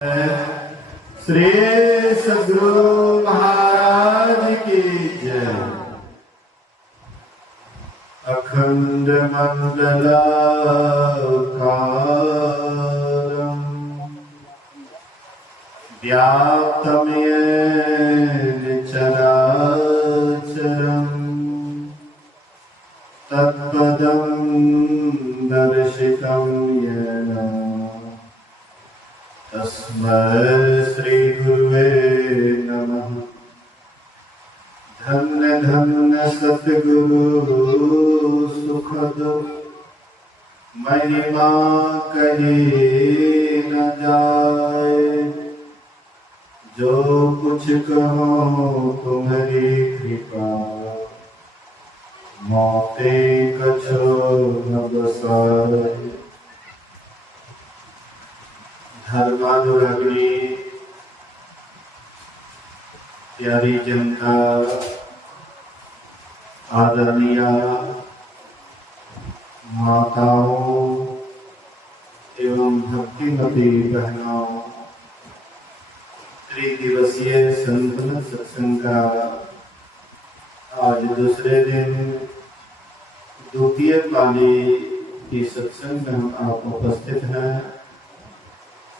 श्री सद्गुरु महाराज की जय। अखंड मंडलाकारं व्याप्तं येन चराचरं तत्पदं दर्शितं येन तस्मै श्री गुरुवे नमः। धन्य धन्य सतगुरु सुखद महिमा कही न जाए। जो कुछ कहो तुम्हारी कृपा मोते कछो न बसाए। धर्मानुरागी प्यारी जनता, आदरणीय माताओं एवं भक्तिमती बहनों, त्रिदिवसीय संपन्न सत्संग का आज दूसरे दिन द्वितीय पाली की सत्संग में हम आप उपस्थित हैं।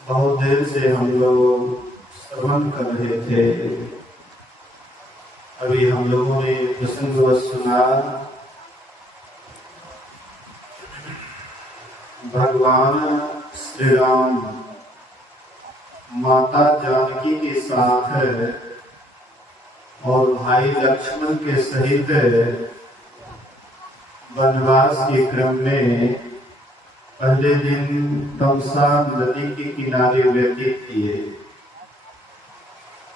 बहुत देर से हम लोग श्रवण कर रहे थे। अभी हम लोगों ने प्रसंगवश सुना, भगवान श्री राम माता जानकी के साथ और भाई लक्ष्मण के सहित वनवास के क्रम में पहले दिन तमसा नदी के किनारे व्यतीत किए।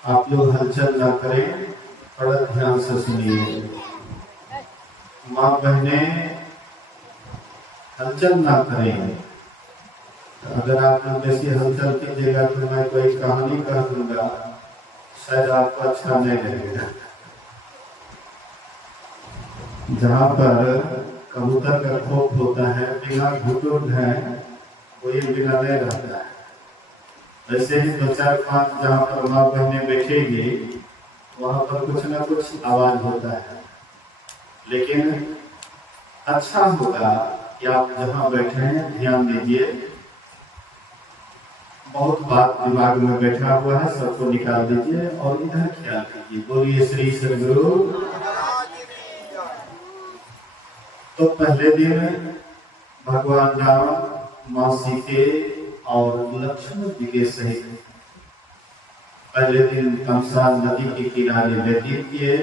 आप लोग हलचल न करें, बड़ा ध्यान से सुनिए। माँ बहने हलचल ना करें। अगर आप लोग जैसी हलचल कीजिएगा तो मैं कोई कहानी कह दूंगा, शायद आपको अच्छा नहीं लगेगा। जहाँ पर कबूतर का खोप होता है, बिना घुटुर है कोई बिना नहीं रहता है। वैसे ही दो चार पांच जहाँ पर माँ बहने बैठेगी वहां पर कुछ ना कुछ आवाज होता है। लेकिन अच्छा होगा कि आप जहाँ बैठे हैं ध्यान दीजिए। बहुत बात दिमाग में बैठा हुआ है, सबको निकाल दीजिए और इधर ख्याल कीजिए। बोलिए श्री सद्गुरु। तो पहले दिन भगवान राम माँ सीते और लक्ष्मण जी के सहित पहले दिन तमसा नदी के किनारे व्यतीत किए।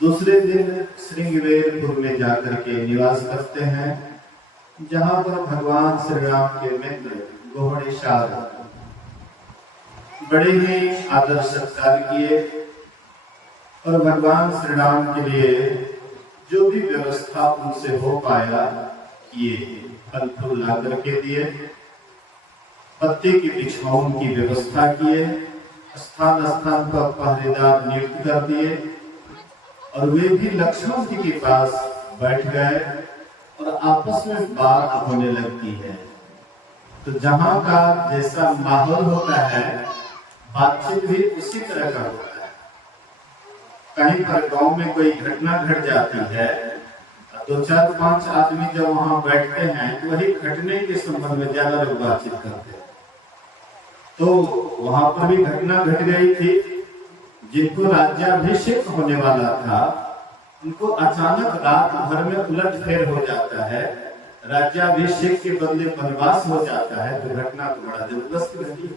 दूसरे दिन श्रृंगवेरपुर में जाकर के निवास करते हैं, जहाँ पर भगवान श्री राम के मित्र गोहड़ेशार बड़े ही आदर सत्कार किए और भगवान श्री राम के लिए जो भी व्यवस्था उनसे हो पाया किए। फल फूल ला करके दिए, पत्ते की बिछावन की व्यवस्था किए, स्थान स्थान पर पहरेदार नियुक्त कर दिए और वे भी लक्ष्मण जी के पास बैठ गए और आपस में बात होने लगती है। तो जहाँ का जैसा माहौल होता है, बातचीत भी उसी तरह का होता है। कहीं पर गांव में कोई घटना घट जाती है, दो चार पांच आदमी जब वहां बैठते हैं तो वही घटने के संबंध में ज्यादा लोग बातचीत करते हैं। तो वहां पर भी घटना घट गई थी। जिनको राज्याभिषेक होने वाला था उनको अचानक रात भर में उलट फेर हो जाता है, राज्याभिषेक के बदले वनवास हो जाता है। तो घटना तो बड़ा जबरदस्त रहती है।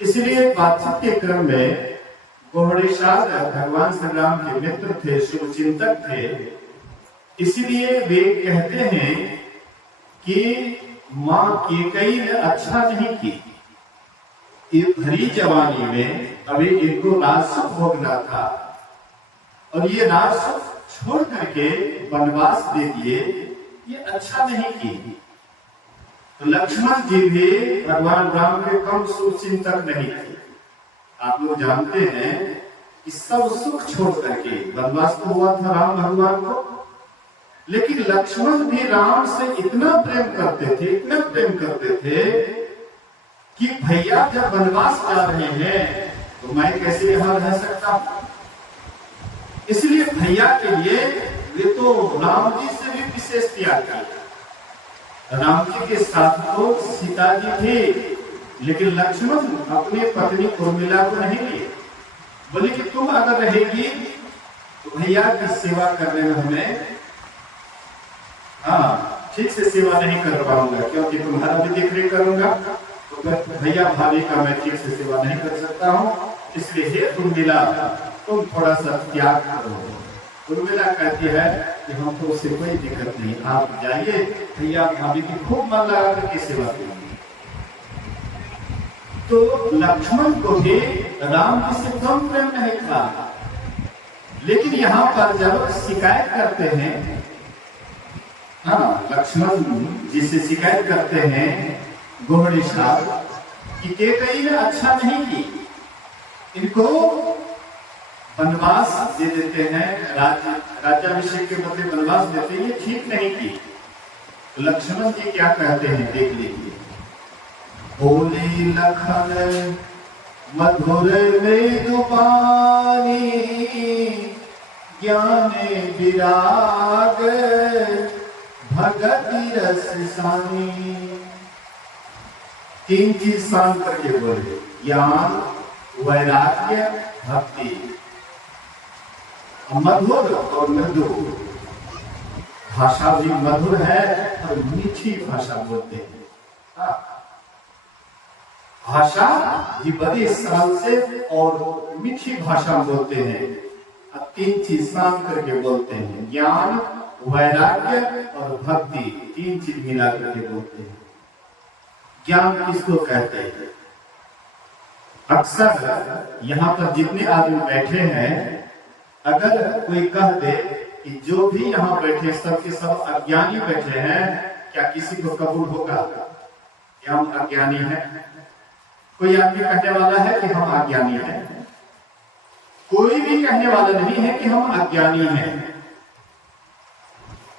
इसलिए बातचीत के क्रम में गोहड़ेशार भगवान श्री राम के मित्र थे, शुभचिंतक थे। इसलिए वे कहते हैं कि माँ कैकेयी ने अच्छा नहीं की। ये भरी जवानी में अभी इनको राजसुख भोगना था और ये राजसुख छोड़ करके वनवास दे दिए, ये अच्छा नहीं की। तो लक्ष्मण जी भी भगवान राम के कम शुभचिंतक नहीं थे। आप लोग जानते हैं कि सब सुख छोड़ करके वनवास तो हुआ था राम भगवान को, लेकिन लक्ष्मण भी राम से इतना प्रेम करते थे, इतना प्रेम करते थे कि भैया जब वनवास जा रहे हैं तो मैं कैसे यहां रह सकता हूं। इसलिए भैया के लिए वे तो राम जी से भी विशेष त्याग किया। राम जी के साथ तो सीता जी थे, लेकिन लक्ष्मण अपने पत्नी उर्मिला को नहीं लिए। बोले कि तुम अगर रहेगी तो भैया की सेवा करने में हमें ठीक से सेवा नहीं कर पाऊंगा, क्योंकि तुम्हारा भी देख रेख करूंगा तो भैया भाभी का मैं ठीक से सेवा नहीं कर सकता हूँ। इसलिए हे उर्मिला, तुम थोड़ा सा त्याग करो। उर्मिला कहती है कि हमको उससे कोई दिक्कत नहीं, आप जाइए, भैया भाभी की खूब मन लगा करके सेवा करेंगे। तो लक्ष्मण को भी राम जी से कम प्रेम नहीं था, लेकिन यहाँ पर जब शिकायत करते हैं, लक्ष्मण जी से शिकायत करते हैं गोहड़ी साहब कि कैकेयी ने अच्छा नहीं की, इनको वनवास दे देते हैं, राज्याभिषेक के बदले वनवास देते हैं, ये ठीक नहीं की। तो लक्ष्मण जी क्या कहते हैं देख लीजिए। बोले लखन मधुर मृदुपानी, ज्ञान विराग भगति रस सानी। तीन चीज शांत करके बोले, ज्ञान, वैराग्य, भक्ति। मधुर और मृदु, भाषा भी मधुर है और मीठी भाषा बोलते हैं। भाषा भी बड़े सरल से और मीठी भाषा बोलते हैं। तीन चीज शांत करके बोलते हैं, ज्ञान, वैराग्य और भक्ति, तीन चीज मिला करके बोलते हैं। ज्ञान किसको कहते हैं? अक्सर यहाँ पर जितने आदमी बैठे हैं, अगर कोई कह दे कि जो भी यहाँ बैठे सब के सब अज्ञानी बैठे हैं, क्या किसी को कबूल होगा कि हम अज्ञानी हैं? कोई आदमी कहने वाला है कि हम अज्ञानी हैं? कोई भी कहने वाला नहीं है कि हम अज्ञानी हैं।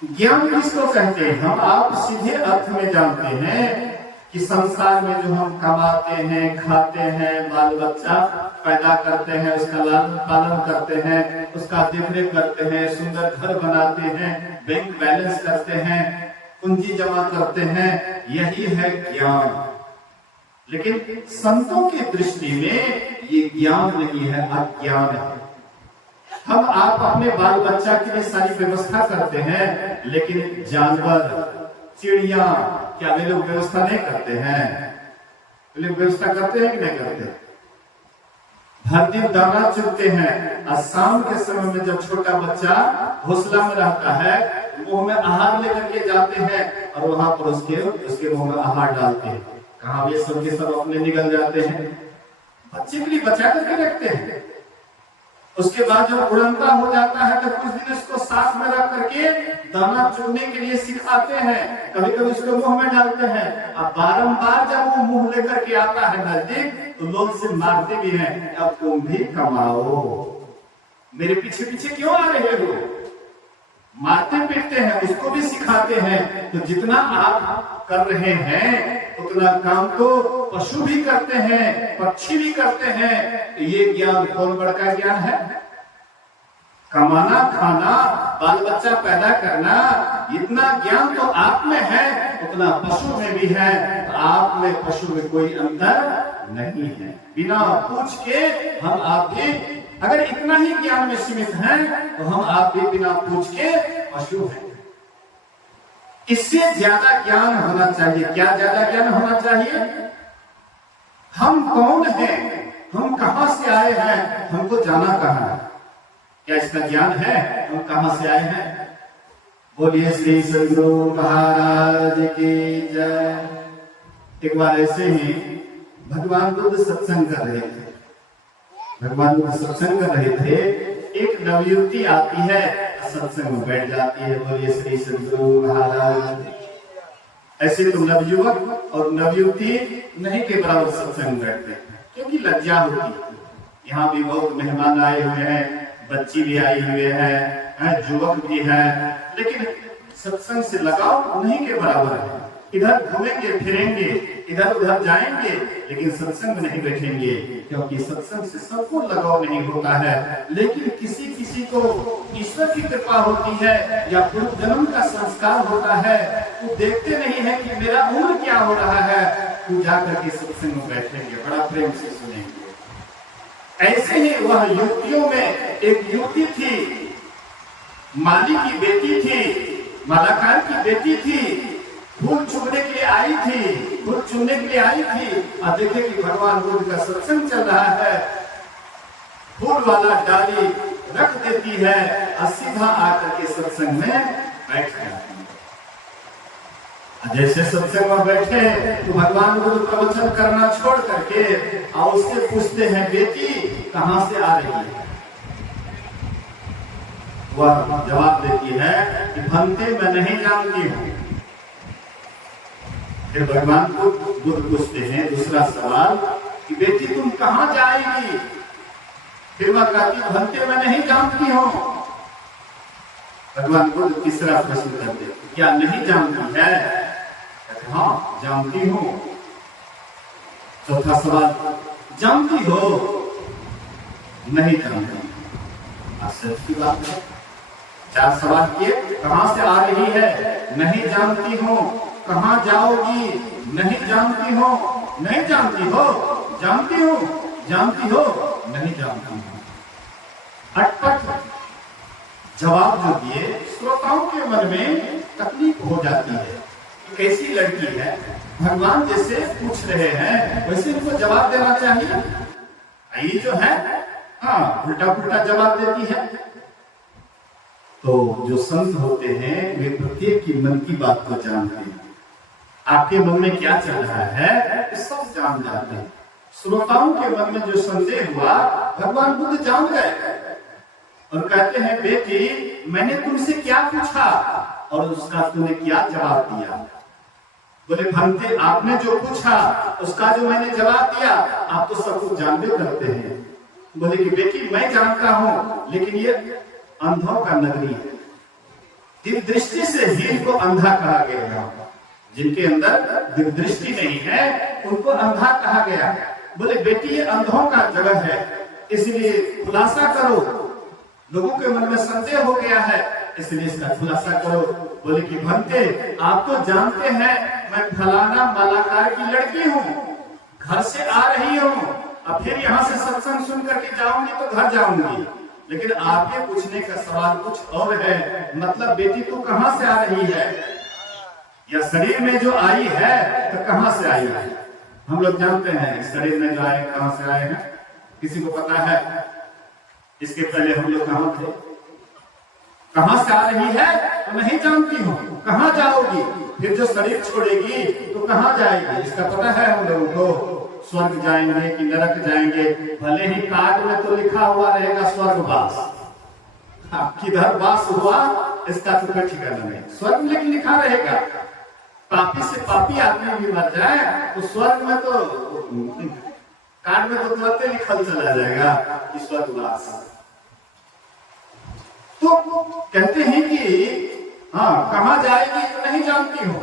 ज्ञान किसको कहते हैं? हम आप सीधे अर्थ में जानते हैं कि संसार में जो हम कमाते हैं, खाते हैं, बाल बच्चा पैदा करते हैं, उसका लालन पालन करते हैं, उसका देखरेख करते हैं, सुंदर घर बनाते हैं, बैंक बैलेंस करते हैं, पूंजी जमा करते हैं, यही है ज्ञान। लेकिन संतों की दृष्टि में ये ज्ञान नहीं है, अज्ञान है। हम आप अपने बाल बच्चा के लिए सारी व्यवस्था करते हैं, लेकिन जानवर, चिड़िया, क्या वे लोग व्यवस्था नहीं करते हैं? वे लोग व्यवस्था करते हैं कि नहीं करते? हर दिन दाना चुगते हैं, और शाम के समय में जब छोटा बच्चा घोंसला में रहता है, मुंह में आहार लेकर के जाते हैं और वहां पर उसके मुंह में आहार डालते हैं। कहाँ वे सब के सब अपने निकल जाते हैं, बच्चे के लिए बचा करके रखते हैं। उसके बाद जब उड़नता हो जाता है तो कुछ दिन उसको साथ में रख करके दाना चुगने के लिए सिखाते हैं, कभी कभी उसको मुंह में डालते हैं। अब बारंबार जब वो मुंह लेकर के आता है नजदीक तो लोग से मारते भी हैं, अब तुम भी कमाओ, मेरे पीछे पीछे क्यों आ रहे हो? मारते पीटते हैं, उसको भी सिखाते हैं। तो जितना आप कर रहे हैं उतना काम तो पशु भी करते हैं, पक्षी भी करते हैं। तो ये ज्ञान कौन बड़का ज्ञान है? कमाना, खाना, बाल बच्चा पैदा करना, इतना ज्ञान तो आप में है, उतना पशु में भी है। आप में पशु में कोई अंतर नहीं है। बिना पूछ के हम आप भी, अगर इतना ही ज्ञान में सीमित हैं, तो हम आप भी बिना पूछ के पशु हैं। इससे ज्यादा ज्ञान होना चाहिए। क्या ज्यादा ज्ञान होना चाहिए? हम कौन हैं, हम कहां से आए हैं, हमको जाना कहां है, क्या इसका ज्ञान है? हम कहां से आए हैं? बोलिए श्री सद्गुरु महाराज की जय। एक बार ऐसे ही भगवान बुद्ध सत्संग कर रहे थे। भगवान बुद्ध सत्संग कर रहे थे, एक नवयुवती आती है, सत्संग में बैठ जाती है। बोलिए श्री सद्गुरु महाराज। ऐसे तो नवयुवक और नवयुवती नहीं के बराबर सत्संग बैठते, क्योंकि लज्जा होती है। यहाँ भी बहुत मेहमान आए हुए हैं, बच्ची भी आई हुए हैं, युवक भी हैं, लेकिन सत्संग से लगाव नहीं के बराबर है। इधर घूमेंगे फिरेंगे इधर उधर जाएंगे लेकिन सत्संग में नहीं बैठेंगे, क्योंकि सत्संग से सबको लगाव नहीं होता है। लेकिन किसी किसी को ईश्वर की कृपा होती है या पूर्व जन्म का संस्कार होता है, वो देखते नहीं है कि मेरा उम्र क्या हो रहा है, वो जाकर के सत्संग में बैठेंगे, बड़ा प्रेम से सुनेंगे। ऐसे ही वह युवतियों में एक युवती थी, माली की बेटी थी, मालाकार की बेटी थी, फूल चुनने के लिए आई थी, फूल चुनने के लिए आई थी। और देखे कि भगवान बुद्ध का सत्संग चल रहा है, फूल वाला डाली रख देती है और सीधा आकर के सत्संग में बैठ जाती है। जैसे सत्संग में बैठे तो भगवान बुद्ध प्रवचन करना छोड़ करके और उससे पूछते हैं, बेटी कहां से आ रही है? वह जवाब देती है कि भंते मैं नहीं जानती हूं। फिर भगवान बुद्ध पूछते हैं दूसरा सवाल कि बेटी तुम कहां जाएगी? फिर वह कहती भंते मैं नहीं जानती हूं। भगवान बुद्ध तीसरा प्रश्न करते, क्या नहीं जानती है? हाँ जानती हूं। चौथा सवाल, जानती हो? नहीं जानती। आश्चर्य की बात है। 4 सवाल किए, कहां से आ रही है? नहीं जानती हूं। कहां जाओगी? नहीं जानती हो। नहीं जानती हो? जानती हूं। जानती हो? नहीं जानती हूं। अटपट जवाब जो दिए, श्रोताओं के मन में तकलीफ हो जाती है। कैसी लड़की है, भगवान जैसे पूछ रहे हैं वैसे इनको जवाब देना चाहिए। ये जो है हाँ उल्टा पुल्टा जवाब देती है। तो जो संत होते हैं वे प्रत्येक की मन की बात को जानते हैं, आपके मन में क्या चल रहा है सब जान जाते हैं। श्रोताओं के मन में जो संदेह हुआ भगवान बुद्ध जान गए और कहते हैं, बेटी मैंने तुमसे क्या पूछा और उसका तुमने क्या जवाब दिया? बोले भंते आपने जो पूछा उसका जो मैंने जवाब दिया, आप तो सब कुछ जानते करते हैं। बोले कि बेटी मैं जानता हूं, लेकिन ये अंधों का नगरी है, दिव्य दृष्टि से हीन को अंधा कहा गया। जिनके अंदर दिव्य दृष्टि नहीं है उनको अंधा कहा गया। बोले बेटी ये अंधों का जगह है, इसलिए खुलासा करो। लोगों के मन में संदेह हो गया है, इसलिए इसका खुलासा करो। बोले कि भंते आप तो जानते हैं मैं फलाना मालाकार की लड़की हूँ, घर से आ रही हूँ, अब फिर यहाँ से सत्संग सुन करके जाऊंगी तो घर जाऊंगी, लेकिन आपके पूछने का सवाल कुछ और है। मतलब बेटी तू कहाँ से आ रही है, या शरीर में जो आई है तो कहाँ से आई है? हम लोग जानते हैं शरीर में जो आए कहाँ से आए हैं, किसी को पता है? इसके पहले हम लोग कहाँ थे? कहाँ से आ रही है तो नहीं जानती हूँ। कहाँ जाओगी? फिर जो शरीर छोड़ेगी तो कहाँ जाएगी? इसका पता है हम लोगों को। स्वर्ग जाएंगे कि नरक जाएंगे, भले ही कार्ड में तो लिखा हुआ रहेगा स्वर्गवास, किधर वास हुआ इसका तो कोई ठिकाना नहीं। स्वर्ग में लिखा रहेगा, पापी से पापी आदमी भी मर जाए तो स्वर्ग में तो कार्ड में तो तुरंत लिखा चला जाएगा कि स्वर्गवास। तो कहते हैं कि हाँ कहाँ जाएगी तो नहीं जानती हो।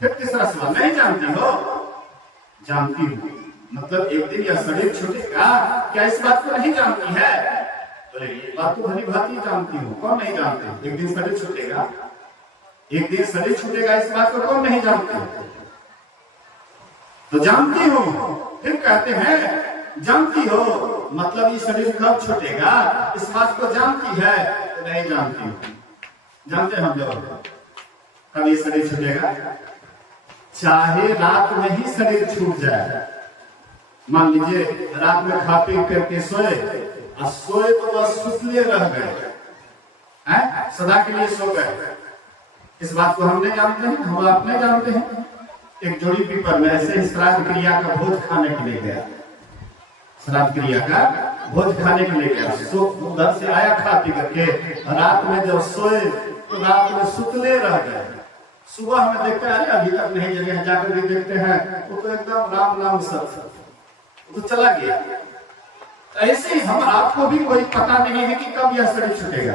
फिर तीसरा सवाल, नहीं जानती हो? जानती हूँ। मतलब एक दिन यह शरीर छूटेगा, क्या इस बात को नहीं जानती है? बोले ये बात तो भली भांति जानती हूँ। कौन नहीं जानते? एक दिन शरीर छूटेगा, एक दिन शरीर छूटेगा, इस बात को कौन नहीं जानते? तो जानती हूँ। फिर कहते हैं जानती हो, मतलब ये शरीर कब छूटेगा इस बात को जानती है? तो नहीं जानती हूँ। जानते हैं हम लोग कब ये शरीर छूटेगा? चाहे रात में ही शरीर छूट जाए। मान लीजिए रात में खा पी करके सोए और सोए तो बस सुतले रह गए, सदा के लिए सो गए। इस बात को हम नहीं जानते हैं, हम आप नहीं जानते हैं। एक जोड़ी पीपर में ऐसे श्राद्ध क्रिया का भोज खाने के लिए गया, श्राद्ध क्रिया का भोज खाने के लिए गया, सो उधर से आया खा पी करके, रात में जब सोए तो रात में सुतले रह गए। सुबह हमें देखते हैं अरे अभी तक नहीं जगे हैं, जाकर भी देखते हैं वो तो एकदम राम नाम सब तो चला गया। ऐसे ही हम आपको भी कोई पता नहीं है कि कब यह शरीर छूटेगा।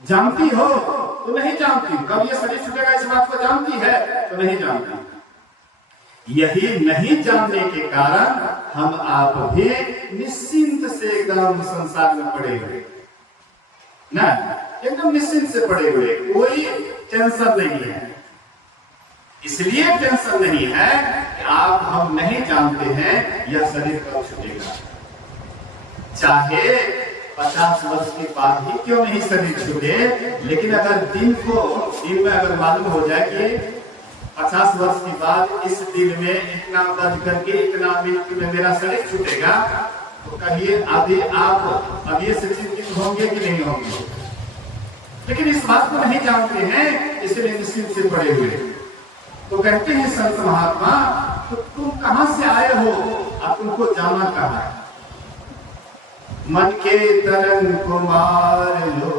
जानती हो तो नहीं जानती, कब यह शरीर छूटेगा इस बात को जानती है तो नहीं जानती। यही नहीं जानने के कारण हम आप भी निश्चिंत से एकदम संसार में पड़े हुए ना, एकदम निश्चिंत से पड़े हुए, कोई टेंशन नहीं है। इसलिए टेंशन नहीं है कि आप हम नहीं जानते हैं यह शरीर कब छूटेगा। चाहे 50 वर्ष के बाद ही क्यों नहीं शरीर छूटे, लेकिन अगर दिन में अगर मालूम हो जाए कि 50 वर्ष के बाद इस दिन में इतना बज करके इतना मिनट में मेरा शरीर छूटेगा, तो कहिए आदि आप अभी से चिंतित होंगे कि नहीं होंगे। लेकिन इस बात को नहीं जानते हैं, इसलिए निश्चिंत से पड़े हुए। तो कहते हैं संत महात्मा, तो तुम कहां से आए हो और तुमको जाना कहां है। मन के तरंग को मार लो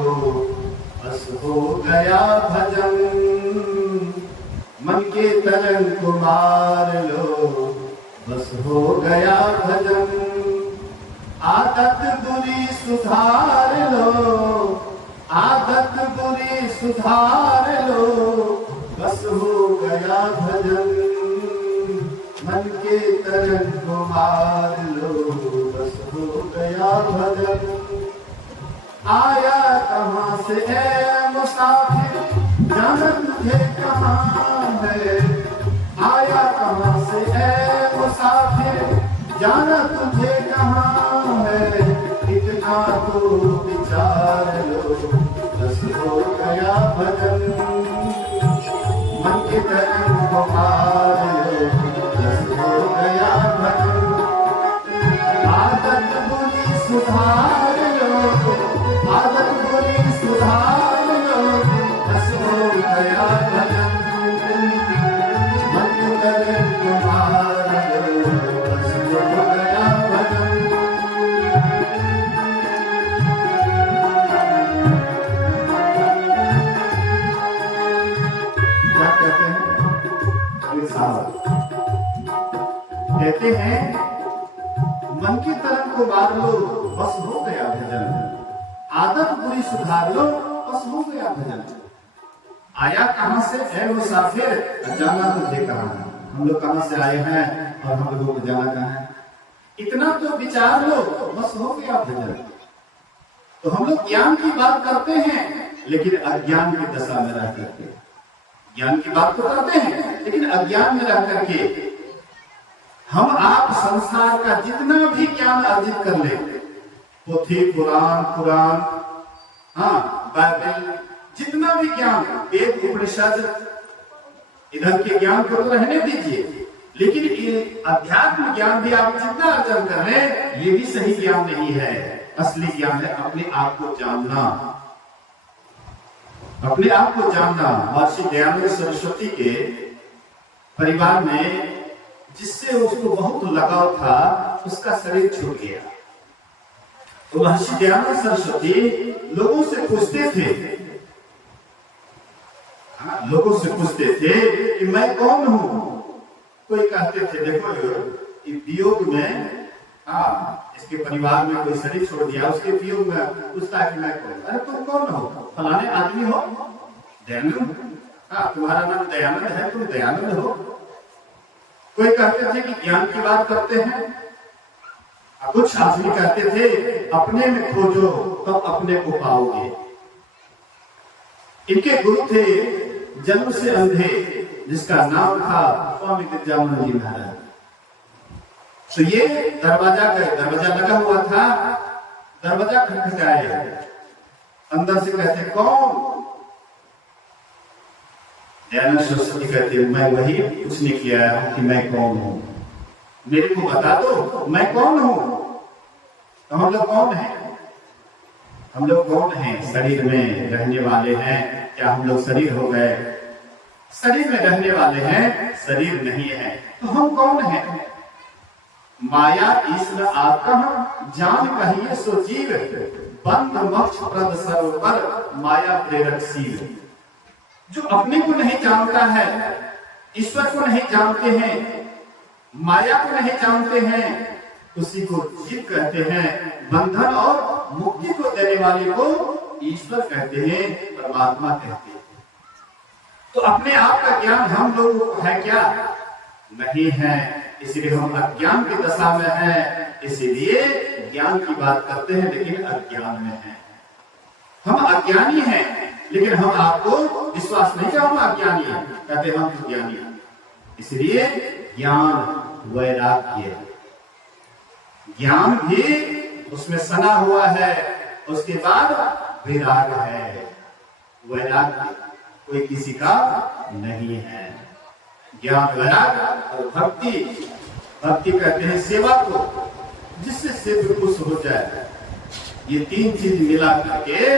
बस हो गया भजन, मन के तरंग को मार लो बस हो गया भजन, आदत बुरी सुधार लो, आदत बुरी सुधार लो बस हो गया भजन, मन के तरंग को मार लो बस हो गया भजन। आया कहां से है मुसाफिर, जाना तुझे कहां है, आया कहां से है मुसाफिर, जाना तुझे कहां है, इतना तो विचार लो बस हो गया भजन, मन के तरंग को मार लो बस हो गया भजन, आदत बुरी सुधार लो, आदत बुरी सुधार लो बस हो गया भजन, मन के तरंग को मार लो बस हो गया भजन। क्या कहते हैं कहते हैं मन की तरंग को मार लो बस हो गया भजन, आदत बुरी सुधार लो बस हो गया भजन। आया कहां से है मुसाफिर, जाना तुझे कहां है। हम लोग कहां से आए हैं और हम लोगों को जाना कहां है, इतना तो विचार लो बस हो गया भजन। तो हम लोग ज्ञान की बात करते हैं लेकिन अज्ञान की दशा में रह करके, ज्ञान की बात तो करते हैं लेकिन अज्ञान में रह करके हम आप संसार का जितना भी ज्ञान अर्जित कर ले, पोथी पुराण, हाँ बाइबल, जितना भी ज्ञान, वेद उपनिषद, इधर के ज्ञान को तो रहने दीजिए, लेकिन ये अध्यात्म ज्ञान भी आप जितना अर्जन कर रहे हैं ये भी सही ज्ञान नहीं है। असली ज्ञान है अपने आप को जानना, अपने आप को जानना। महर्षि दयानंद सरस्वती के परिवार में जिससे उसको बहुत लगाव था उसका शरीर छूट गया। तो महर्षि दयानंद सरस्वती लोगों से पूछते थे, लोगों से पूछते थे कि मैं कौन हूं। कोई कहते थे देखो वियोग में, इसके परिवार में कोई शरीर छोड़ दिया, उसके वियोग में पूछता है कि मैं कौन। अरे तुम कौन हो, फलाने आदमी हो, दयानंद, तुम्हारा नाम दयानंद है, तुम दयानंद हो। कोई कहते थे कि ज्ञान की बात करते हैं, कुछ आदमी कहते थे अपने में खोजो तब अपने को पाओगे। इनके गुरु थे जन्म से अंधे, जिसका नाम था स्वामी विद्यानंद जी महाराज। तो ये दरवाजा लगा हुआ था, दरवाजा खटखटाए, अंदर से कहते कौन। दयानंद सरस्वती कहते मैं वही पूछने के लिए आया हूं कि मैं कौन हूं, मेरे को बता दो मैं कौन हूं। तो हम लोग कौन हैं, हम लोग कौन हैं, शरीर में रहने वाले हैं क्या हम लोग शरीर हो गए, शरीर में रहने वाले हैं, शरीर नहीं है। तो हम कौन हैं। माया ईश्वर आत्मा जान कहिए सो जीव, बंद मोक्ष प्रद सर्वर माया प्रेरक शिव। जो अपने को नहीं जानता है, ईश्वर को नहीं जानते हैं, माया को नहीं जानते हैं, उसी को जीव कहते हैं। बंधन और मुक्ति को देने वाले को ईश्वर कहते हैं, परमात्मा कहते हैं। तो अपने आप का ज्ञान हम लोगों को है क्या, नहीं है, इसलिए हम अज्ञान की दशा में हैं, इसीलिए ज्ञान की बात करते हैं लेकिन अज्ञान में हैं। हम अज्ञानी हैं लेकिन हम आपको विश्वास नहीं कि हम अज्ञानी हैं, कहते हम तो ज्ञानी हैं। इसलिए ज्ञान वैराग्य, ज्ञान भी उसमें सना हुआ है, उसके बाद विराग है। वैराग्य कोई किसी का नहीं है। ज्ञान, वैराग और भक्ति, भक्ति कहते हैं सेवा को, जिससे सेवक खुश हो जाए। ये तीन चीज मिला करके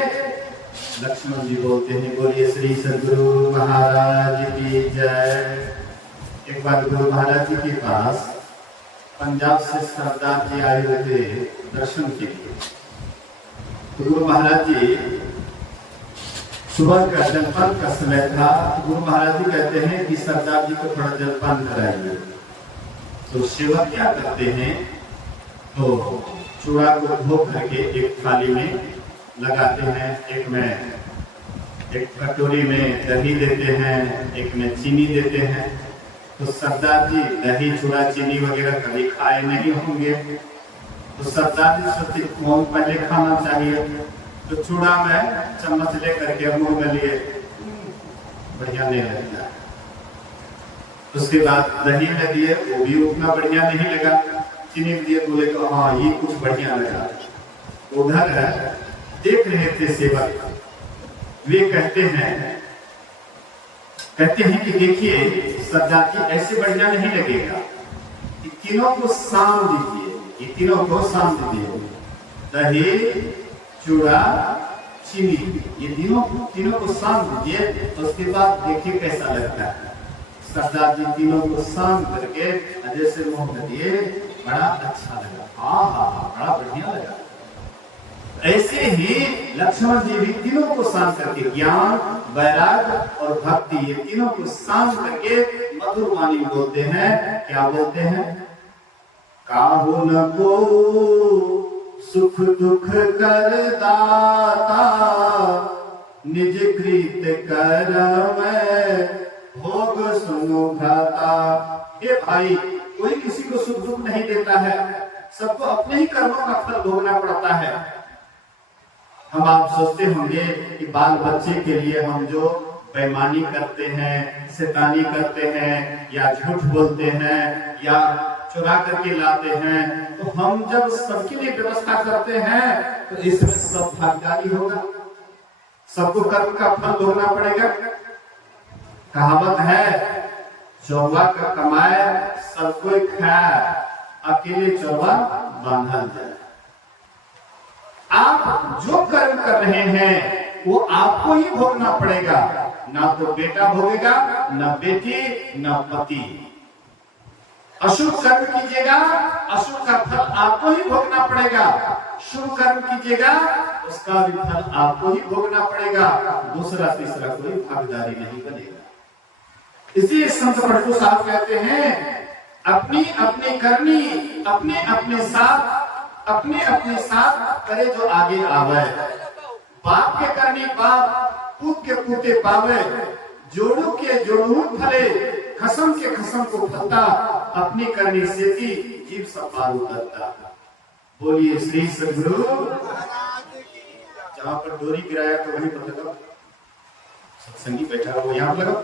लक्ष्मण जी बोलते हैं, बोलिए श्री सद्गुरु महाराज की जय। एक बार गुरु महाराज जी के पास पंजाब से सरदार जी आए हुए थे दर्शन के लिए। तो गुरु महाराज जी, सुबह का जलपान का समय था, गुरु महाराज जी कहते हैं कि सरदार जी को थोड़ा जलपान कराइए। तो सेवक क्या करते हैं, तो चूड़ा को धो करके एक थाली में लगाते हैं, एक में एक कटोरी में दही देते हैं, एक में चीनी देते हैं। तो सरदार जी दही चूड़ा चीनी वगैरह कभी खाए नहीं होंगे, तो सरदार जी सोचते कौन पहले खाना चाहिए। तो चूड़ा में चम्मच ले करके मुंह में लिए, बढ़िया नहीं लगता। उसके बाद दही में दिए, वो भी उतना बढ़िया नहीं लगा। चीनी दिए, बोले तो हाँ ये कुछ बढ़िया लगा। उधर देख रहे थे सेवक, वे कहते हैं कि देखिए सरदार जी ऐसे बढ़िया नहीं लगेगा, ये तीनों को शाम दीजिए, ये तीनों को शाम दीजिए, दही चूड़ा चीनी, ये तीनों को शाम दीजिए, उसके बाद देखिए कैसा लगता है। सरदार जी तीनों को शाम करके जैसे मुंह में दिए, बड़ा अच्छा लगा, हाँ बड़ा बढ़िया लगा। ऐसे ही लक्ष्मण जी भी तीनों को शाम करके, ज्ञान, वैराग और भक्ति, ये तीनों को शाम करके मधुर वाणी बोलते हैं। क्या बोलते हैं, काहू न को सुख दुख कर दाता, निज कृत कर मैं भोग सुनो भ्राता। ये भाई, कोई किसी को सुख दुख नहीं देता है, सबको अपने ही कर्मों का फल भोगना पड़ता है। हम आप सोचते होंगे कि बाल बच्चे के लिए हम जो बेईमानी करते हैं, शैतानी करते हैं, या झूठ बोलते हैं, या चुरा करके लाते हैं, तो हम जब सबके लिए व्यवस्था करते हैं तो इसमें सब भागीदारी होगा, सबको कर्म का फल भोगना पड़ेगा। कहावत है, चौवा का कमाए सब कोई खाए, अकेले चौवा बांधल जाए। आप जो कर्म कर रहे हैं वो आपको ही भोगना पड़ेगा, ना तो बेटा भोगेगा, ना बेटी, ना पति। अशुभ कर्म कीजिएगा, अशुभ का फल आपको ही भोगना पड़ेगा। शुभ कर्म कीजिएगा, उसका भी फल आपको ही भोगना पड़ेगा, दूसरा तीसरा कोई भागीदारी नहीं बनेगा। इसीलिए संत प्रभु साहब कहते हैं, अपनी अपनी करनी अपने अपने साथ करे जो आगे आवे। बाप के करनी बाप, पूत के पूते पावे, जोड़ू के जोड़ू फले, खसम के खसम को फलता, अपनी करनी सेती जीव सब पार उतरता। बोलिए श्री सद्गुरु। जहां पर डोरी गिराया तो वहीं पर लगाओ, सत्संगी बैठा हुआ यहाँ लगाओ,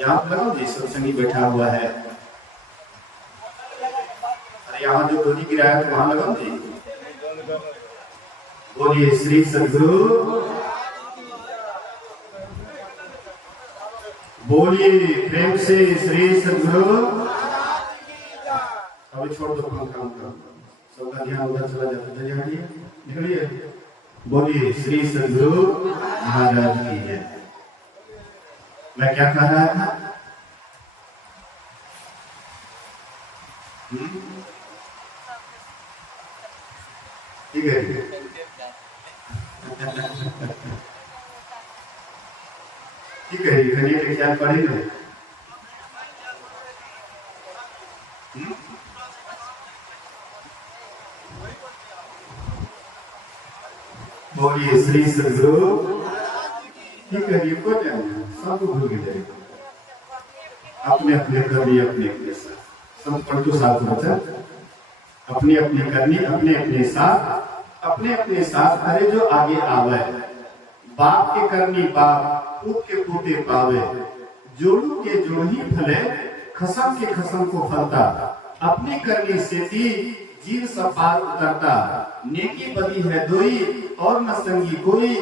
यहाँ पर लगाओ जी, सत्संगी बैठा हुआ है। अरे यहाँ जो डोरी गिराया तो वहां लगाओ जी। बोलिए श्री सद्गुरु। बोलिए प्रेम से श्री सद्गुरु। अभी छोड़ दो काम करो, सबका ध्यान उधर चला जाता है, निकलिए। बोलिए श्री सद्गुरु महाराज की जय। मैं क्या कह रहा था, ठीक है ठीक है, खरीद क्या पढ़ी ना। बोलिए श्री सद्गुरु। ठीक है, ये को सबको भूल गए। अपने अपने करनी अपने अपने साथ। सब पढ़ तो साथ वचन, अपनी अपनी करनी अपने अपने साथ, अपने अपने साथ करे जो आगे आवे। बाप के करनी बाप, पूत के पूते पावे। जोड़ू के जोड़ ही फले, खसम के खसम को फलता। अपनी करनी से दी जीव सब पार उतरता। नेकी बदी है दोई और न संगी कोई।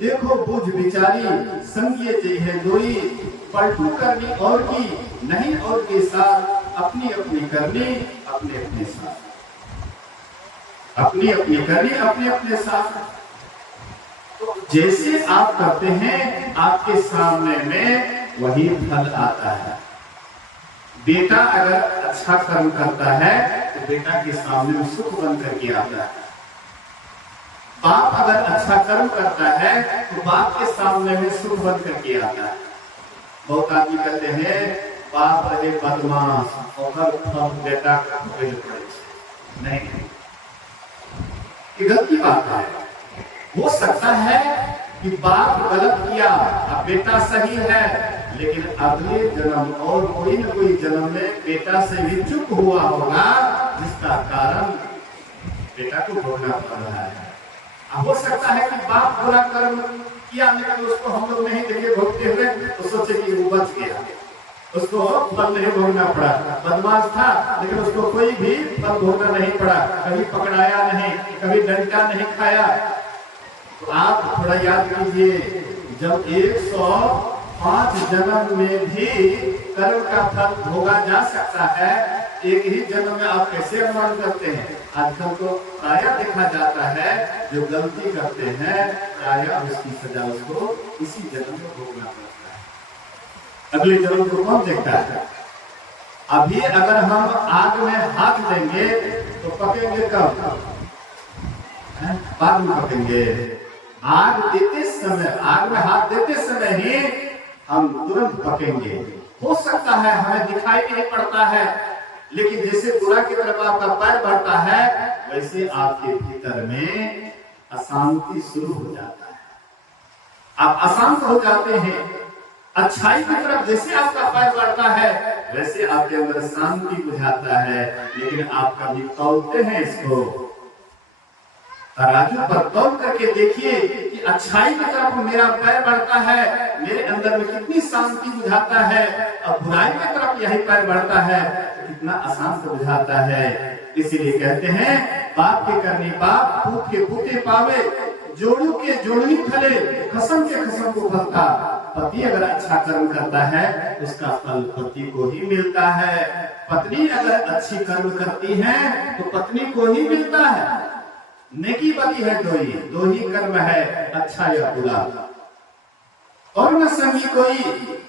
देखो बुझ बिचारी संगी जय है दोई। पलटू करनी और की नहीं और के साथ। अपनी अपनी करनी अपने अपने साथ। अपनी अपनी करनी अपने अपने साथ। तो जैसे आप करते हैं आपके सामने में वही फल आता है। बेटा अगर अच्छा कर्म करता है तो बेटा के सामने में सुख बन करके आता है। बाप अगर अच्छा कर्म करता है तो बाप के सामने में सुख बन करके आता है। बहुत आदमी कहते हैं बाप रहे बदमाश और बेटा का पड़े। नहीं, ये गलती बात है। हो सकता है कि बाप गलत किया अब बेटा सही है, लेकिन अगले जन्म और कोई न कोई जन्म में बेटा से भी चुप हुआ होगा, जिसका कारण बेटा को भोगना पड़ रहा है। हो सकता है कि बाप बुरा कर्म किया लेकिन उसको हम लोग नहीं देखे भोगते हुए, तो सोचे कि वो बच गया, उसको फल नहीं भोगना पड़ा। बदमाश था लेकिन उसको कोई भी फल भोगना नहीं पड़ा, कभी पकड़ाया नहीं, कभी डंडा नहीं खाया। तो आप थोड़ा याद कीजिए, जब 105 जन्म में भी कर्म का फल भोगा जा सकता है, एक ही जन्म में आप कैसे अनुमान करते हैं? आजकल तो प्राय देखा जाता है जो गलती करते हैं प्राय उसकी सजा उसको इसी जन्म में भोगना पड़ता है। अगले जन्म को कौन देखता है? अभी अगर हम आग में हाथ देंगे तो पकेंगे कब? बाद में पकेंगे। आग देते समय, आग में हाथ देते समय ही हम तुरंत पकेंगे। हो सकता है हमें दिखाई नहीं पड़ता है, लेकिन जैसे बुरा की तरफ आपका पैर बढ़ता है वैसे आपके भीतर में अशांति शुरू हो जाता है, आप अशांत हो जाते हैं। अच्छाई की तरफ जैसे आपका पैर बढ़ता है वैसे आपके अंदर शांति बुझाता है। लेकिन आप कभी तौलते हैं इसको? तराजू पर तौल करके देखिए कि अच्छाई की तरफ मेरा पैर बढ़ता है, मेरे अंदर में कितनी शांति बुझाता है, और बुराई की तरफ यही पैर बढ़ता है तो कितना अशांत बुझाता है। इसीलिए कहते हैं बाप के करनी बाप, पूत के पूते पावे। जोड़ू के जोड़ ही फले, खसम के खसम को फलता। पति अगर अच्छा कर्म करता है उसका फल पति को ही मिलता है। पत्नी अगर अच्छी कर्म करती है तो पत्नी को ही मिलता है। नेकी बदी है दो ही कर्म है, अच्छा या बुरा, और न संगी कोई।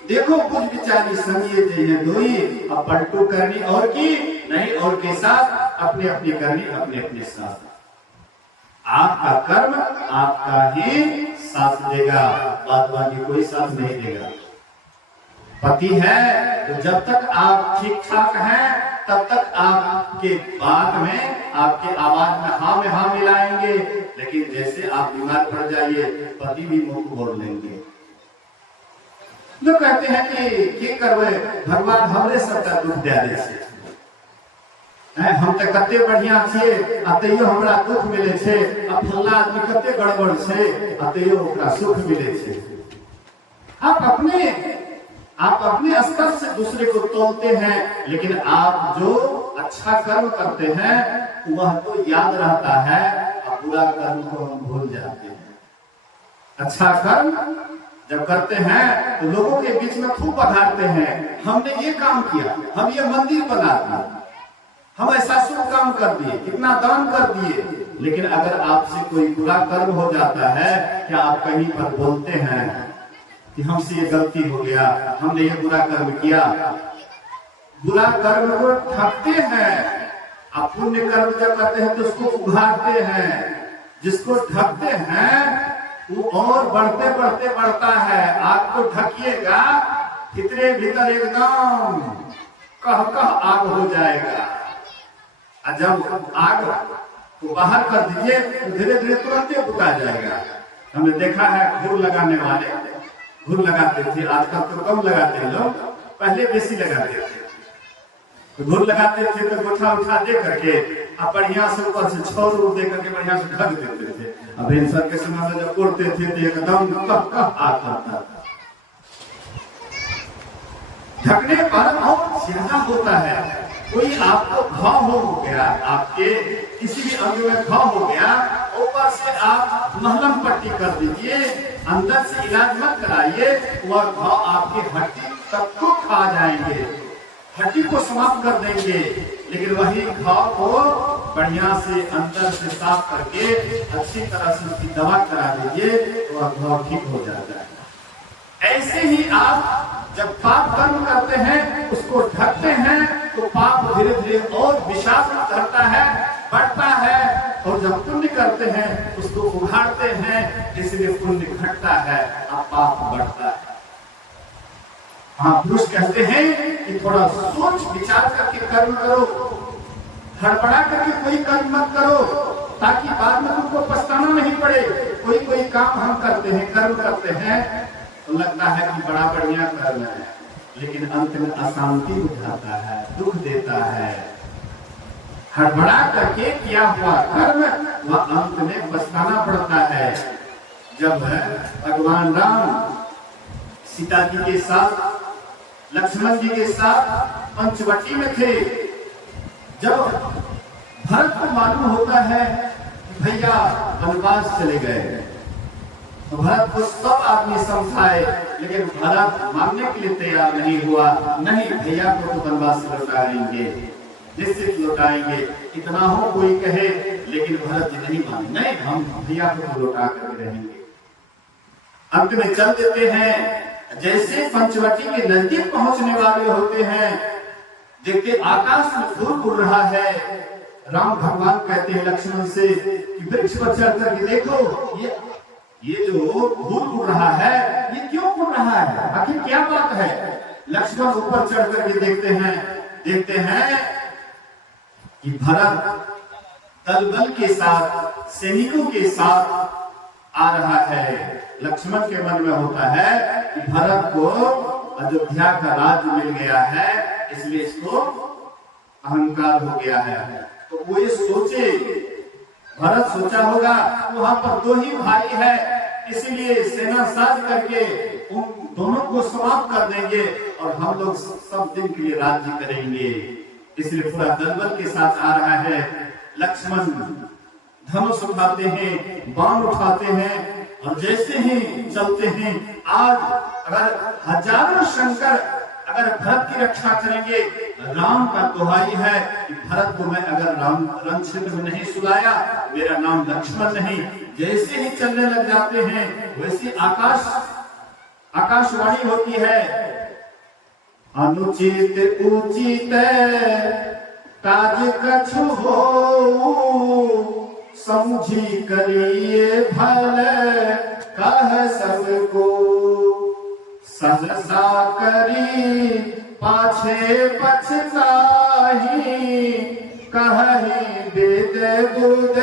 देखो कुछ बिचारी संगी जय दोई। अब पलटू करनी और की नहीं और के साथ, अपने अपनी करनी अपने अपने साथ। आपका कर्म आपका ही साथ देगा, बात बाकी कोई साथ नहीं देगा। पति है तो जब तक आप ठीक ठाक हैं तब तक आपके बात में, आपके आवाज में हाँ मिलाएंगे, लेकिन जैसे आप बीमार पड़ जाइए पति भी मुंह मोड़ लेंगे। जो कहते हैं कि करवे भगवान हमरे सबका दुख दे से, हम तो कते बढ़िया छिए अतइयो हमरा दुख मिले छे, अब फल्ला आदमी कते गड़बड़ छे अतइयो ओकरा सुख मिले छे। आप अपने स्तर से दूसरे को तोलते हैं, लेकिन आप जो अच्छा कर्म करते हैं वह तो याद रहता है, और बुरा कर्म को हम भूल जाते हैं। अच्छा कर्म जब करते हैं तो लोगों के बीच में खूब बधाते हैं, हमने ये काम किया, हम ये मंदिर बना दिया, हम ऐसा शुभ काम कर दिए, कितना दान कर दिए। लेकिन अगर आपसे कोई बुरा कर्म हो जाता है, क्या आप कहीं पर बोलते हैं कि हमसे ये गलती हो गया, हमने ये बुरा कर्म किया? बुरा कर्म को ढकते हैं, आप पुण्य कर्म जब करते हैं तो उसको उभारते हैं। जिसको ढकते हैं वो और बढ़ते बढ़ते बढ़ता है। आपको ढकिएगा कितने भीतर एकदम कह आग हो जाएगा, और जब आग को बाहर कर दीजिए तो धीरे धीरे तुरंत बुता जाएगा। हमने देखा है घूर लगाने वाले घूर लगाते थे, आजकल तो कम लगाते हैं लोग, पहले बेसी लगाते थे, तो धूल लगाते थे तो गोठा उठा दे करके अब बढ़िया से ऊपर से छौर दे करके बढ़िया से ढक देते थे। अब इंसान के समय में जब उड़ते थे तो एकदम आता था। ढकने पर और ज्यादा होता है। कोई आपको घाव हो गया, आपके किसी भी अंग में घाव हो गया, ऊपर से आप मलहम पट्टी कर दीजिए, अंदर से इलाज मत कराइए, वह घाव आपके हड्डी तक को खा जाएंगे, हड्डी को समाप्त कर देंगे। लेकिन वही घाव को बढ़िया से अंदर से साफ करके अच्छी तरह से उसकी दवा करा दीजिए तो वह घाव ठीक हो जाता है। ऐसे ही आप जब पाप कर्म करते हैं, उसको ढकते हैं, तो पाप धीरे धीरे और विषाक्त धरता है, बढ़ता है। और जब पुण्य करते हैं उसको उघाड़ते हैं, इसलिए पुण्य घटता है और पाप बढ़ता है। पुरुष कहते हैं कि थोड़ा सोच विचार करके कर्म करो, हड़बड़ा करके कोई कर्म मत करो, ताकि बाद में तुमको पछताना नहीं पड़े। कोई काम हम करते हैं, कर्म करते हैं, तो लगता है कि बड़ा बढ़िया कर्म है, लेकिन अंत में अशांति उठाता है, दुख देता है। हड़बड़ा करके किया हुआ कर्म वह अंत में पछताना पड़ता है। जब भगवान राम सीता जी के साथ, लक्ष्मण जी के साथ पंचवटी में थे, जब भरत को मालूम होता है कि भैया वनवास चले गए, तो भरत को सब आदमी समझाए, लेकिन भरत मानने के लिए तैयार नहीं हुआ। नहीं, भैया को तो वनवास लौटाएंगे, निश्चित लौटाएंगे, इतना हो कोई कहे, लेकिन भरत जी नहीं माने, नहीं हम भैया को लौटा कर रहेंगे। अंत में चल देते हैं। जैसे पंचवटी के नजदीक पहुंचने वाले होते हैं, देखते आकाश में धूल उड़ रहा है। राम भगवान कहते हैं लक्ष्मण से कि वृक्ष पर चढ़ करके देखो, ये जो धूल उड़ रहा है ये क्यों उड़ रहा है, आखिर क्या बात है। लक्ष्मण ऊपर चढ़ करके देखते हैं कि भरत दलबल के साथ, सैनिकों के साथ आ रहा है। लक्ष्मण के मन में होता है कि भरत को अयोध्या का राज्य मिल गया है, इसलिए इसको अहंकार हो गया है। तो वो ये सोचे, भरत सोचा होगा वहां पर दो ही भाई है, इसलिए सेना साज करके उन दोनों को समाप्त कर देंगे और हम लोग सब दिन के लिए राज्य करेंगे। इसलिए पूरा दलबल के साथ आ रहा है। लक्ष्मण धनुष उठाते हैं, बाण उठाते हैं, और जैसे ही चलते हैं, आज अगर हजारों शंकर अगर भरत की रक्षा करेंगे, राम का दुहाई है कि भरत को मैं अगर राम रण क्षेत्र में नहीं सुलाया, मेरा नाम लक्ष्मण नहीं। जैसे ही चलने लग जाते हैं, वैसे आकाशवाणी होती है, अनुचित उचित काज कछु हो, समझी करिए भल कह सबको, सहसा करी पाछे पछताही, कहि वेद बुध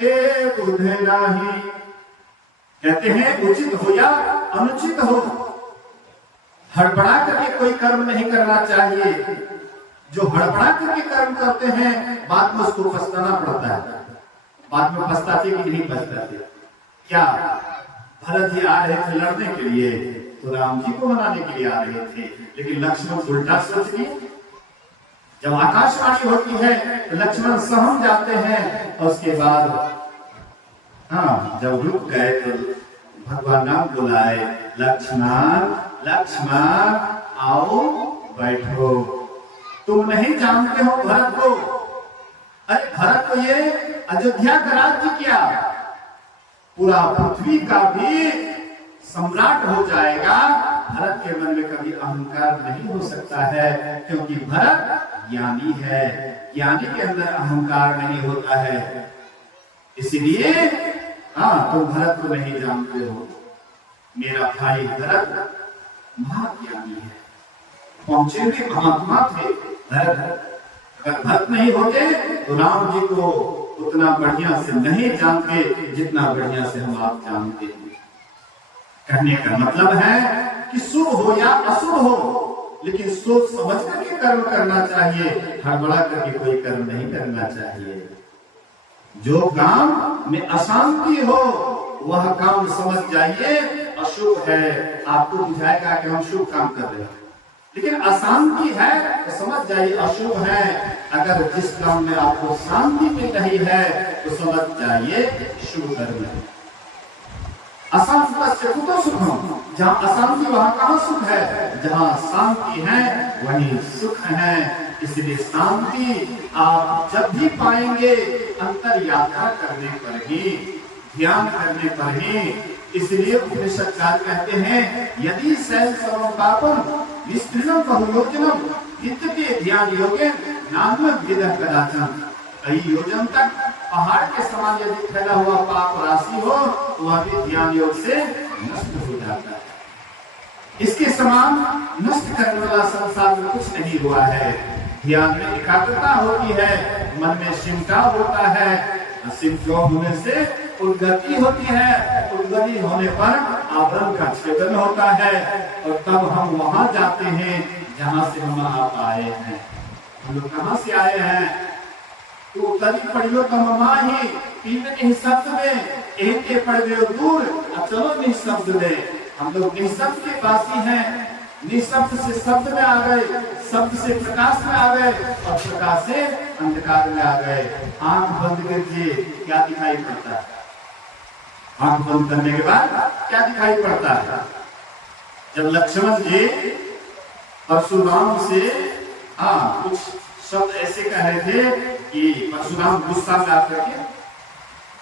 के बुध नाही। कहते हैं उचित हो या अनुचित हो, हड़बड़ा करके कोई कर्म नहीं करना चाहिए। जो हड़बड़ा करके कर्म करते हैं, बाद में उसको पछताना पड़ता है। बाद में पछताते कि नहीं पछताते। क्या भरत जी आ रहे थे लड़ने के लिए, तो राम जी को मनाने के लिए आ रहे थे, लेकिन लक्ष्मण उल्टा सोच लिए। जब आकाशवाणी होती है तो लक्ष्मण सहम जाते हैं, और उसके बाद जब रुक गए तो भगवान नाम बुलाए, लक्ष्मण लक्ष्मण आओ बैठो। तुम नहीं जानते हो भरत को, अरे भरत को ये अयोध्या का राज्य क्या, पूरा पृथ्वी का भी सम्राट हो जाएगा। भरत के मन में कभी अहंकार नहीं हो सकता है, क्योंकि भरत ज्ञानी है, ज्ञानी के अंदर अहंकार नहीं होता है। इसलिए तुम भरत को नहीं जानते हो, मेरा भाई भरत महाज्ञानी है, पहुंचे हुए महात्मा थे भरत। अगर भरत नहीं होते तो राम जी को उतना बढ़िया से नहीं जानते जितना बढ़िया से हम आप जानते हैं। कहने का मतलब है कि शुभ हो या अशुभ हो, लेकिन सोच समझ करके कर्म करना चाहिए, हड़बड़ा करके कोई कर्म नहीं करना चाहिए। जो काम में अशांति हो वह काम समझ जाइए अशुभ है, आपको बुझाएगा कि हम शुभ काम कर रहे हैं, लेकिन अशांति है तो समझ जाइए अशुभ है। अगर जिस काम में आपको शांति मिल रही है तो समझ जाइए शुभ कर्म है। अशांति कुतो सुखम, जहाँ अशांति वहाँ कहाँ सुख है, जहाँ शांति है वहीं सुख है। इसलिए शांति आप जब भी पाएंगे अंतर यात्रा करने पर ही, ध्यान करने पर ही। इसलिए उपनिषदकार कहते हैं यदि शैल सर्व पापम विस्तृतम बहुयोजनम विद्यते ध्यान योगे नाम विदः कदाचन। कई योजन तक पहाड़ के समान यदि फैला हुआ पाप राशि हो तो वह भी ध्यान योग से नष्ट हो जाता है। इसके समान नष्ट करने वाला संसार में कुछ नहीं हुआ है। ध्यान में एकाग्रता होती है, मन में चिंता होता है, चिंता होने से उद्गति होती है, उद्गति होने पर आवरण का छेदन होता है और तब हम वहां जाते हैं जहां से हम आप आए हैं। हम लोग कहां से आए हैं? तो तरी पढ़ियो तममा ही तीन निःशब्द में एके पढ़ गयो दूर, अब चलो निःशब्द में। हम लोग निःशब्द के वासी हैं, निःशब्द से शब्द में आ गए, शब्द से प्रकाश में आ गए और प्रकाश से अंधकार में आ गए। आंख बंद कीजिए, क्या दिखाई पड़ता है? आंख बंद करने के बाद क्या दिखाई पड़ता है? जब लक्ष्मण जी परशुराम से कुछ शब्द ऐसे कह रहे थे कि परशुराम गुस्सा में आकर के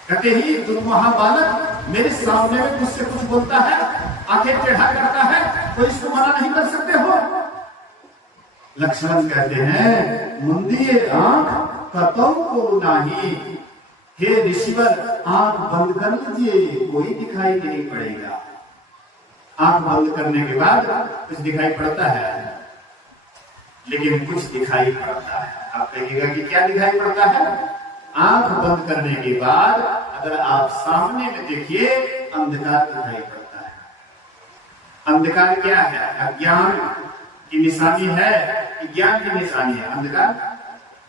कहते ही तुम महाबालक मेरे सामने में मुझसे कुछ बोलता है, आंखें टेढ़ा करता है, तो इसको मना नहीं कर सकते हो? लक्ष्मण कहते हैं मुंदिए आंख कतौ को नाही, हे ऋषिवर आंख बंद कर लीजिए, कोई दिखाई नहीं पड़ेगा। आंख बंद करने के बाद कुछ दिखाई पड़ता है, लेकिन कुछ दिखाई पड़ता है। आप कहिएगा कि क्या दिखाई पड़ता है? आंख बंद करने के बाद अगर आप सामने में देखिए अंधकार दिखाई पड़ता है। अंधकार क्या है? अज्ञान की निशानी है, ज्ञान की निशानी है अंधकार।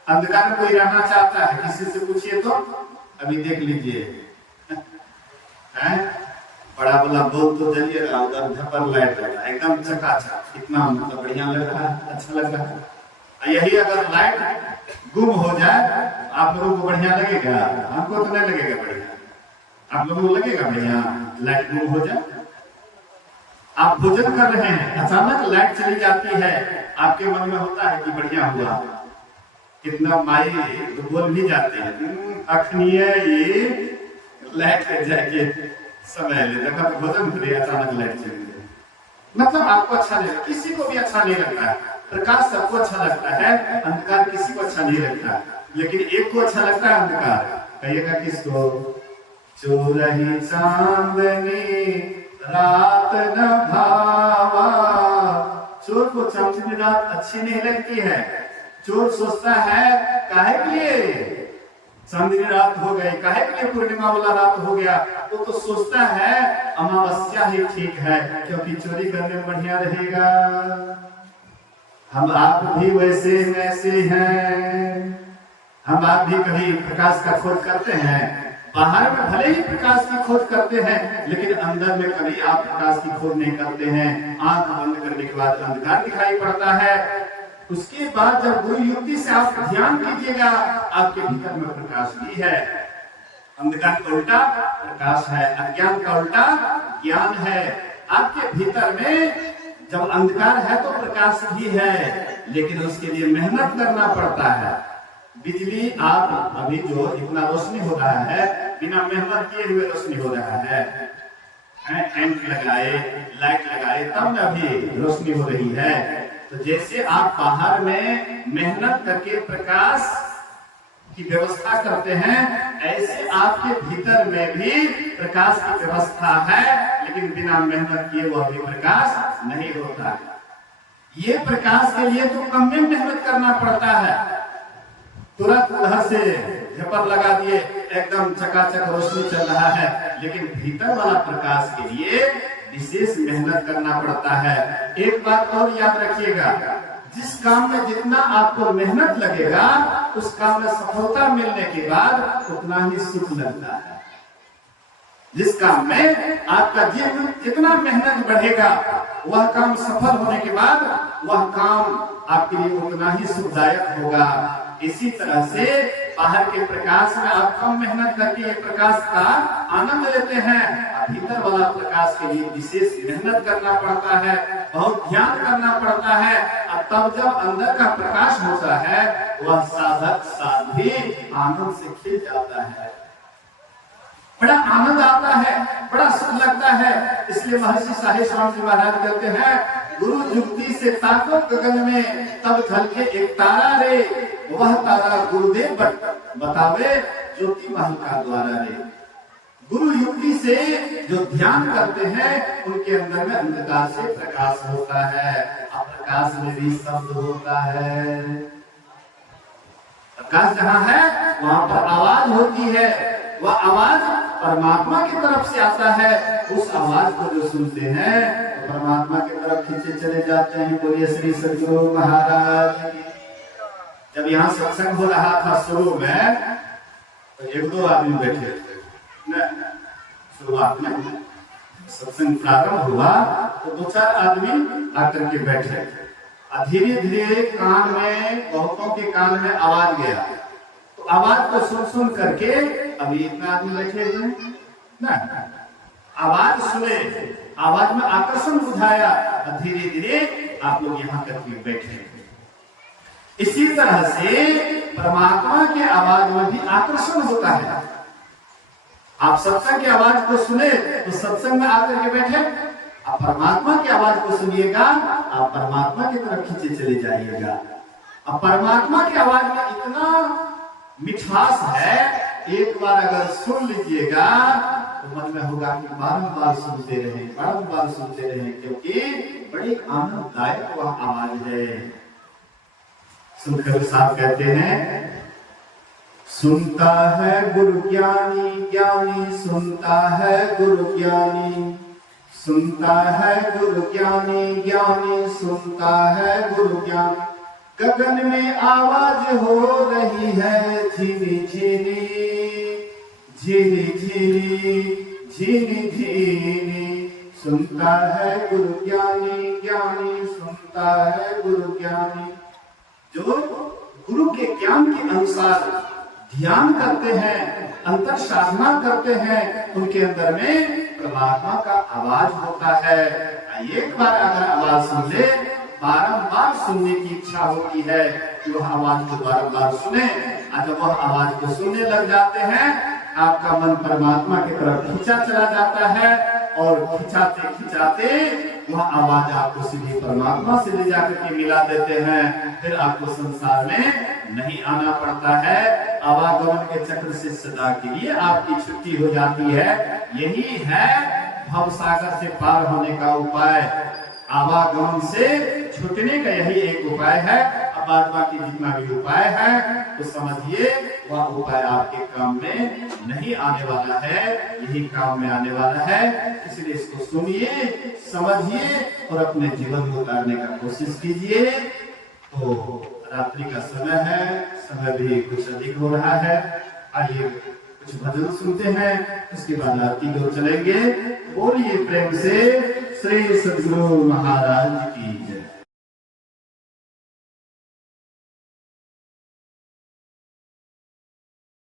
अंधकार में कोई रहना चाहता है? किसी से पूछिए तो अभी देख लीजिए, बड़ा बड़ा बोल तो जलिए रहा, उधर झपर लाइट लगा एकदम चकाचक, कितना मतलब बढ़िया लग रहा है, अच्छा लग रहा है। यही अगर लाइट गुम हो जाए आप लोगों को बढ़िया लगेगा? हमको तो नहीं लगेगा बढ़िया। आप लोगों को लगेगा बढ़िया लाइट गुम हो जाए? आप भोजन कर रहे हैं, अचानक लाइट चली जाती है, आपके मन में होता है कि बढ़िया हुआ, कितना माई तो बोल भी जाते हैं अखनिए ये लाइट जाके समय ले देखा तो भोजन कर अचानक लाइट चली गई। मतलब आपको अच्छा नहीं, किसी को भी अच्छा नहीं लगता है। प्रकाश सबको अच्छा लगता है, अंधकार किसी को अच्छा नहीं लगता, लेकिन एक को अच्छा लगता है अंधकार। कहिएगा किसको? चोरही चांदनी रात न भावा। चोर को चांदनी रात अच्छी नहीं लगती है। चोर सोचता है काहे के लिए चांदनी रात हो गई, काहे के लिए पूर्णिमा वाला रात हो गया। वो तो सोचता है अमावस्या ही ठीक है, क्योंकि चोरी करने में बढ़िया रहेगा। हम आप भी वैसे वैसे हैं। हम आप भी कभी प्रकाश का खोज करते हैं, बाहर में भले ही प्रकाश की खोज करते हैं, लेकिन अंदर में कभी आप प्रकाश की खोज नहीं करते हैं। आंख बंद करने के बाद अंधकार दिखाई पड़ता है। उसके बाद जब बुरी युक्ति से आप ध्यान कीजिएगा, आपके भीतर में प्रकाश भी है। अंधकार का उल्टा प्रकाश है, अज्ञान का उल्टा ज्ञान है। आपके भीतर में जब अंधकार है तो प्रकाश भी है, लेकिन उसके लिए मेहनत करना पड़ता है। बिजली आप अभी जो इतना रोशनी हो रहा है, बिना मेहनत किए हुए रोशनी हो रहा है। एंट लगाए, लाइट लगाए, तब न अभी रोशनी हो रही है। तो जैसे आप बाहर में मेहनत करके प्रकाश की व्यवस्था करते हैं, ऐसे आपके भीतर में भी प्रकाश की व्यवस्था है, लेकिन बिना मेहनत किए वह भी प्रकाश नहीं होता। ये प्रकाश के लिए तो कम में मेहनत करना पड़ता है। तुरंत उधर से झपर लगा दिए, एकदम चकाचक रोशनी चल रहा है, लेकिन भीतर वाला प्रकाश के लिए विशेष मेहनत करना पड़ता है। एक बात और याद रखिएगा, जिस काम में जितना आपको मेहनत लगेगा उस काम में सफलता मिलने के बाद उतना ही सुख लगता है। जिस काम में आपका जितना मेहनत बढ़ेगा वह काम सफल होने के बाद वह काम आपके लिए उतना ही सुखदायक होगा। इसी तरह से बाहर के प्रकाश में आप कम मेहनत करके ये प्रकाश का आनंद लेते हैं, भीतर वाला प्रकाश के लिए विशेष मेहनत करना पड़ता है, बहुत ध्यान करना पड़ता है। और तब जब अंदर का प्रकाश होता है वह साधक साध्वी आनंद से खिल जाता है, बड़ा आनंद आता है, बड़ा सुख लगता है। इसलिए महर्षि साहिब स्वामी जी महाराज कहते हैं, गुरु जुक्ति से ताको गगन में तब झलके एक तारा रे, वह तारा गुरुदेव बतावे ज्योति महल का द्वारा रे। गुरु युक्ति से जो ध्यान करते हैं उनके अंदर में अंधकार से प्रकाश होता है। अब प्रकाश में भी शब्द होता है, प्रकाश जहाँ है वहां पर आवाज होती है, वह आवाज परमात्मा की तरफ से आता है। उस आवाज को जो सुनते हैं तो परमात्मा की तरफ खींचे चले जाते हैं। बोलिए श्री सद्गुरु महाराज। जब यहाँ सत्संग हो रहा था शुरू में तो एक दो आदमी बैठे थे, शुरुआत में सत्संग प्रारंभ हुआ तो दो चार आदमी आकर के बैठे, धीरे धीरे कान में, बहुतों के कान में आवाज गया। आवाज को सुन सुन करके अभी इतना आदमी बैठे हुए ना, आवाज सुने, आवाज में आकर्षण बुझाया, धीरे धीरे आप लोग यहाँ करके बैठे। इसी तरह से परमात्मा के आवाज में भी आकर्षण होता है। आप सत्संग की आवाज को सुने तो सत्संग में आकर के बैठे, आप परमात्मा की आवाज को सुनिएगा आप परमात्मा की तरफ खींचे चले जाइएगा। अब परमात्मा की आवाज में इतना मिठास है, एक बार अगर सुन लीजिएगा तो मन में होगा कि बारंबार सुनते रहे, बारंबार सुनते रहे, क्योंकि बड़ी आनंददायक वह आवाज है। सुनकर साहब कहते हैं, सुनता है गुरु ज्ञानी, ज्ञानी सुनता है गुरु ज्ञानी, सुनता है गुरु ज्ञानी, ज्ञानी सुनता है गुरु ज्ञानी। गगन में आवाज हो रही है झीनी झीनी, झीनी झीनी, झीनी झीनी, सुनता है गुरु ज्ञानी, ज्ञानी सुनता है गुरु ज्ञानी। जो गुरु के ज्ञान के अनुसार ध्यान करते हैं, अंतर साधना करते हैं, उनके अंदर में परमात्मा का आवाज होता है। एक बार अगर आवाज सुन ले, बारंबार सुनने की इच्छा होती है कि वह आवाज को बारंबार सुने। जब वह आवाज को सुनने लग जाते हैं आपका मन परमात्मा की तरफ खींचा चला जाता है, और खिंचाते खिंचाते वह आवाज आपको सीधी परमात्मा से ले जाकर के मिला देते हैं। फिर आपको संसार में नहीं आना पड़ता है, आवागमन के चक्र से सदा के लिए आपकी छुट्टी हो जाती है। यही है भवसागर से पार होने का उपाय, आवागमन से छूटने का यही एक उपाय है। अब बाद बाकी जितना भी उपाय है तो समझिए वह उपाय आपके काम में नहीं आने वाला है, यही काम में आने वाला है। इसलिए इसको सुनिए, समझिए और अपने जीवन में उतारने का कोशिश कीजिए। तो रात्रि का समय है, समय भी कुछ अधिक हो रहा है, आइए कुछ भजन सुनते हैं, उसके बाद आरती को चलेंगे। बोलिए प्रेम से श्री सद्गुरु महाराज की।